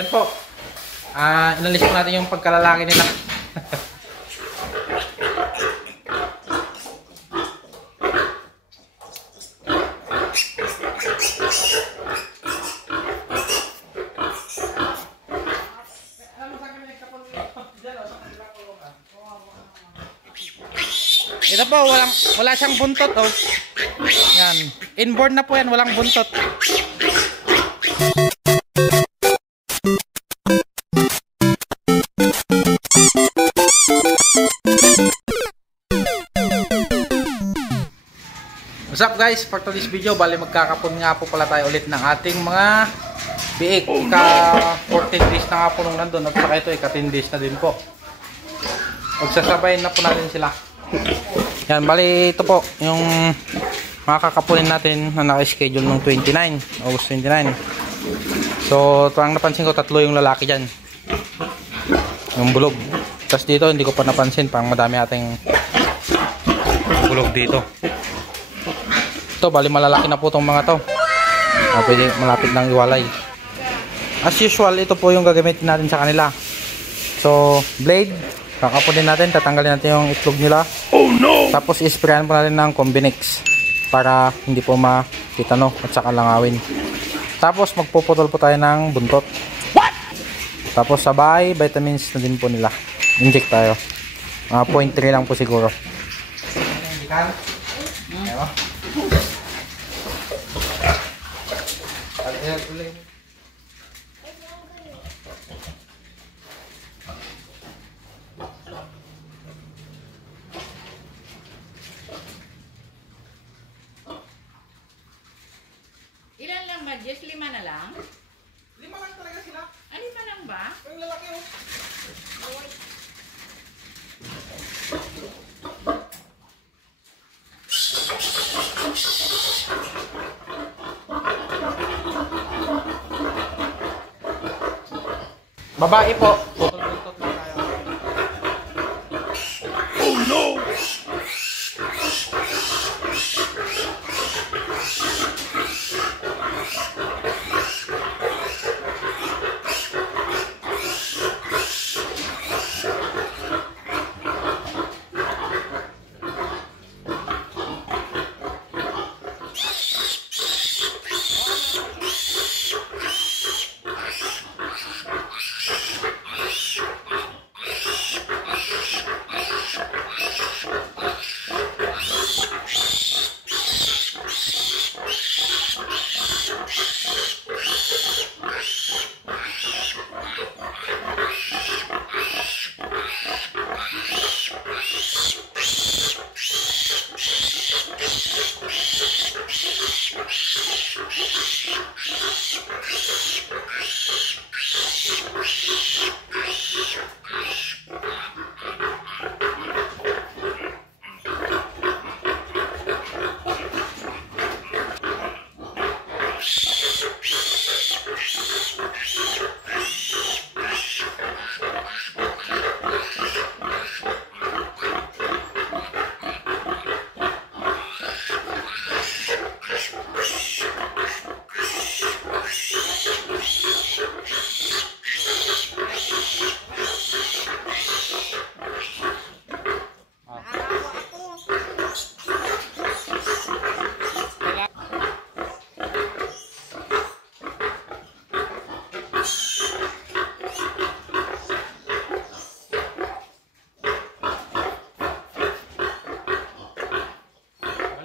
ayan po. Inalis po natin yung pagkalalaki nila. Ito po, wala siyang buntot, oh. Yan. Inborn na po yan, walang buntot. What's up guys? For today's video, bali magkakapon nga po pala tayo ulit ng ating mga biik. Ika 14 days na nga po nung nandun. At saka ito, ika 10 days na din po. Magsasabayin na po natin sila. Yan, bali ito po yung makakapunin natin na naka-schedule nung 29, August 29. So, parang napansin ko tatlo yung lalaki dyan. Yung bulog. Tapos dito, hindi ko pa napansin, parang madami ating bulog dito. Ito, bali malalaki na po itong mga to. Pwede malapit ng iwalay. As usual, ito po yung gagamitin natin sa kanila. So, blade. Kakapunin natin, tatanggalin natin yung itlog nila. Oh no! Tapos isprayan po natin ng Combinix para hindi po makita no at saka langawin. Tapos magpuputol po tayo ng buntot. What? Tapos sabay vitamins na din po nila. Inject tayo. 0.3 lang po siguro. Ilan lang ba? Just 5 na lang? 5 lang talaga sila. 5 lang ba? Yung lalaki oh. Babae po. Putol-putol lang tayo. Oh no!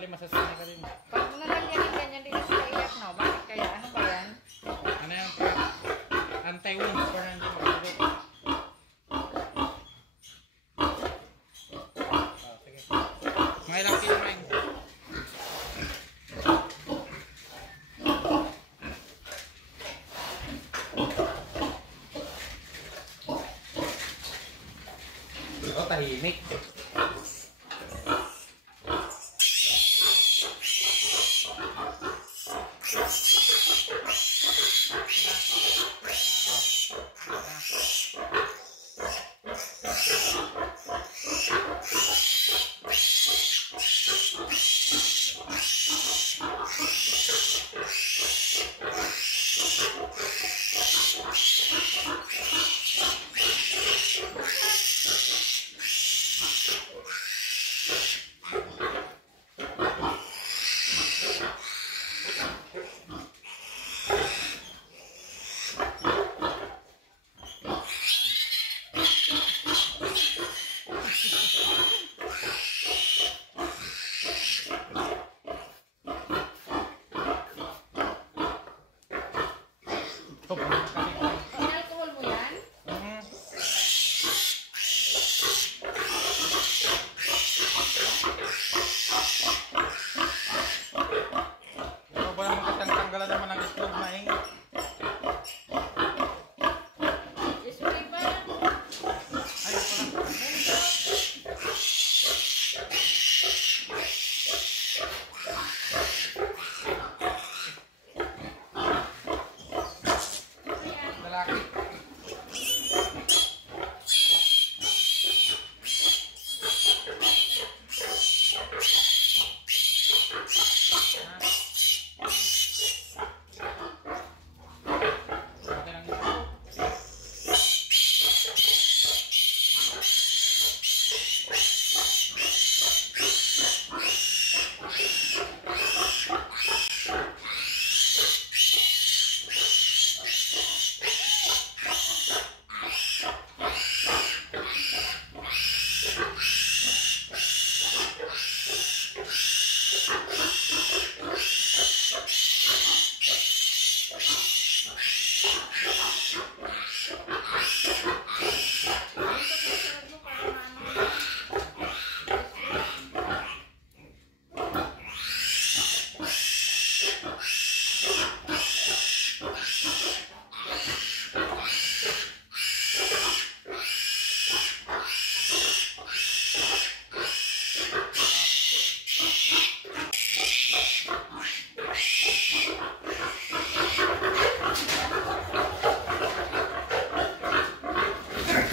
Masasanay ka rin. Pag nalagyan ganyan, di kasi iyak no? Bakit kaya? Ano ba yan? Ano yan? Anti-wounds para hindi makagot. Sige. Mga ilang kilo na yun. Tahimik.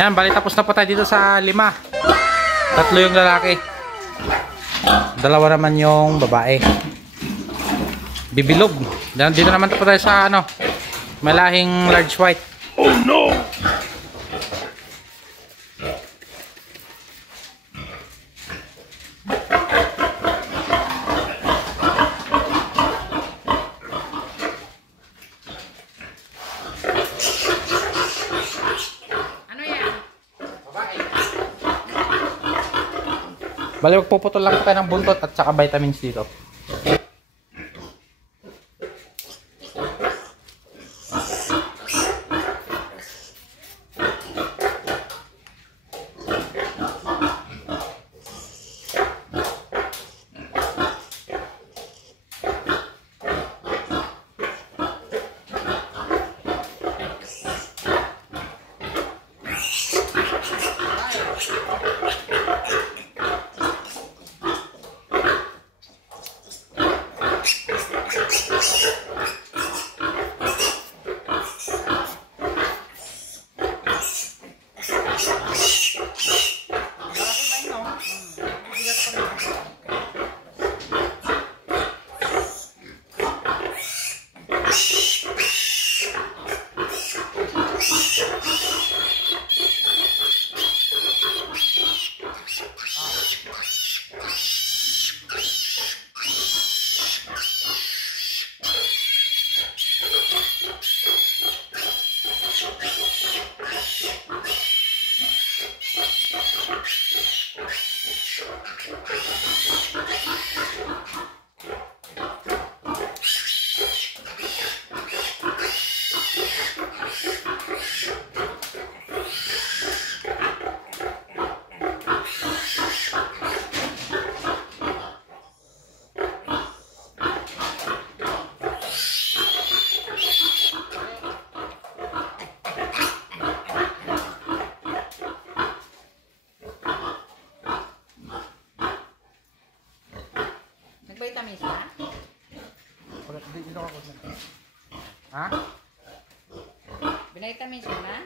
Yan, bali tapos na po tayo dito sa 5. 3 yung lalaki. 2 naman yung babae. Bibilog. Dito naman po tayo sa ano, malahing large white. Oh no! Bali, magpuputol lang tayo ng buntot at saka vitamins dito. Nag-vitamins na? Dito ako. Ha? Binitamins mo na?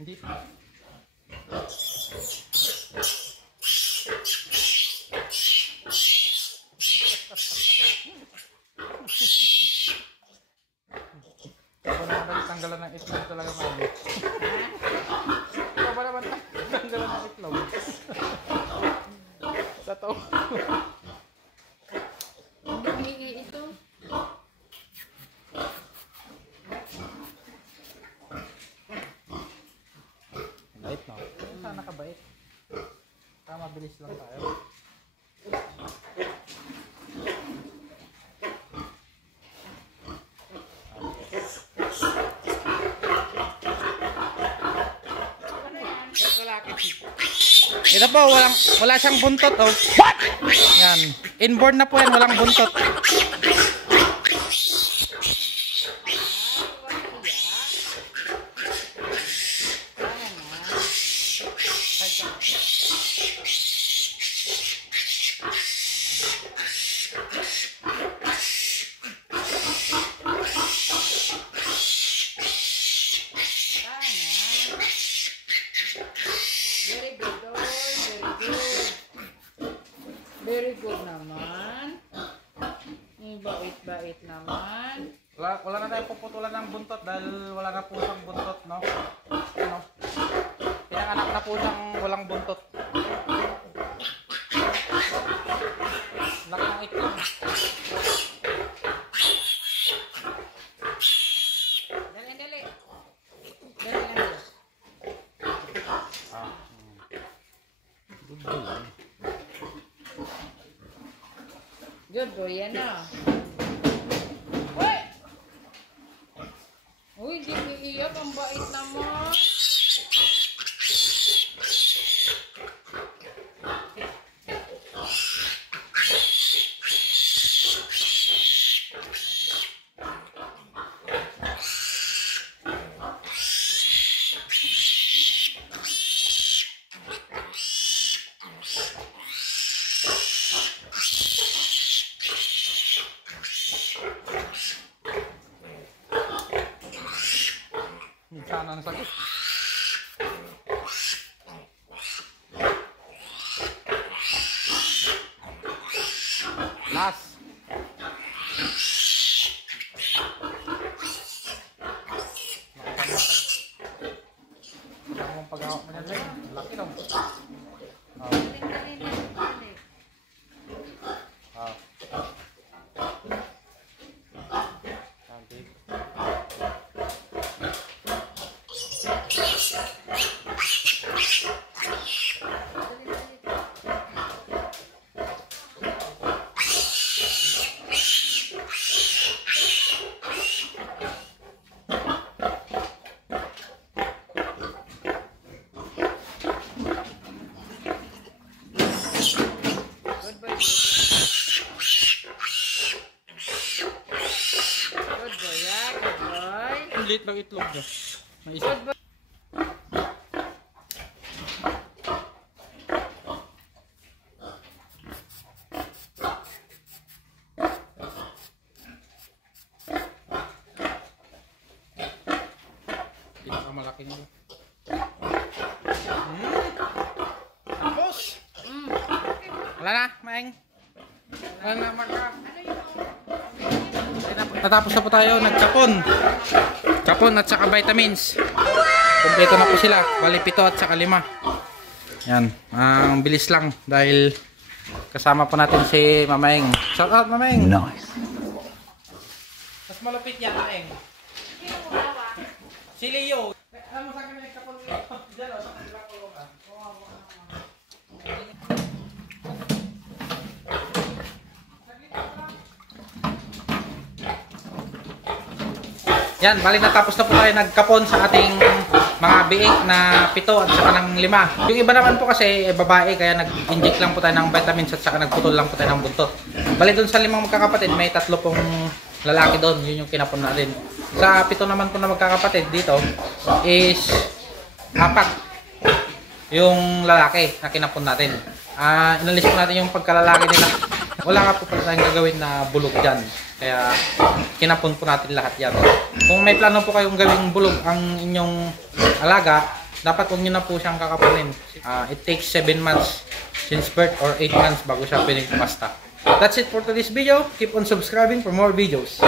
Hindi pa. Wala naman tanggalan ng itlog talaga, mami. Wala naman tanggalan ng itlog. Sa to. Hindi humingi ito. Bait, no? Sana kabait. Kaya mabilis lang tayo. Ito po, wala siyang buntot, oh. What? Yan. Inborn na po yan, walang buntot. Very good naman. Bait-bait naman. Wala na tayong puputulan ng buntot dahil wala na po siyang buntot, no? Ano? po siyang walang buntot. Laki ng itlog. Dali, dali. Dali lang. Good boy. Good boy, yan na. Uy! Uy, di umiiyak. Ang bait naman. Sana sakit. Last. Ang paghawak mo niyan, laki daw. Dali, dali, dali. Good boy, good boy, yeah, good boy. Ang liit ng itlog niya. May isa. Good boy. Pinakamalaki niya. Tapos! Wala na, Maeng. Wala na, Marka. Natapos na po tayo, nagkapon. Kapon at saka vitamins. Kompleto na po sila. Bali 7 at saka 5. Yan. Ang bilis lang dahil kasama po natin si Mamaeng. Shout out, Mamaeng. Nice. Mas malapit yan, Maeng. Si Leo. Alam mo sa akin may kapon Leo. Diyan o, sa kanilang kulungan. Yan, bali natapos na po tayo nagkapon sa ating mga biik na 7 at saka ng 5. Yung iba naman po kasi babae kaya nag-inject lang po tayo ng vitamins at saka nagputol lang po tayo ng buntot. Bali doon sa 5 magkakapatid may 3 pong lalaki doon, yun yung kinapon natin. Sa 7 naman po na magkakapatid dito is 4 yung lalaki na kinapon natin. Inalis po natin yung pagkalalaki nila. Wala nga po pala tayong gagawin na bulog dyan. Kaya kinapon po natin lahat yan. Kung may plano po kayong gawing bulog ang inyong alaga, dapat huwag nyo na po siyang kakapunin. It takes 7 months since birth or 8 months bago siya pwedeng pumasta. That's it for today's video. Keep on subscribing for more videos.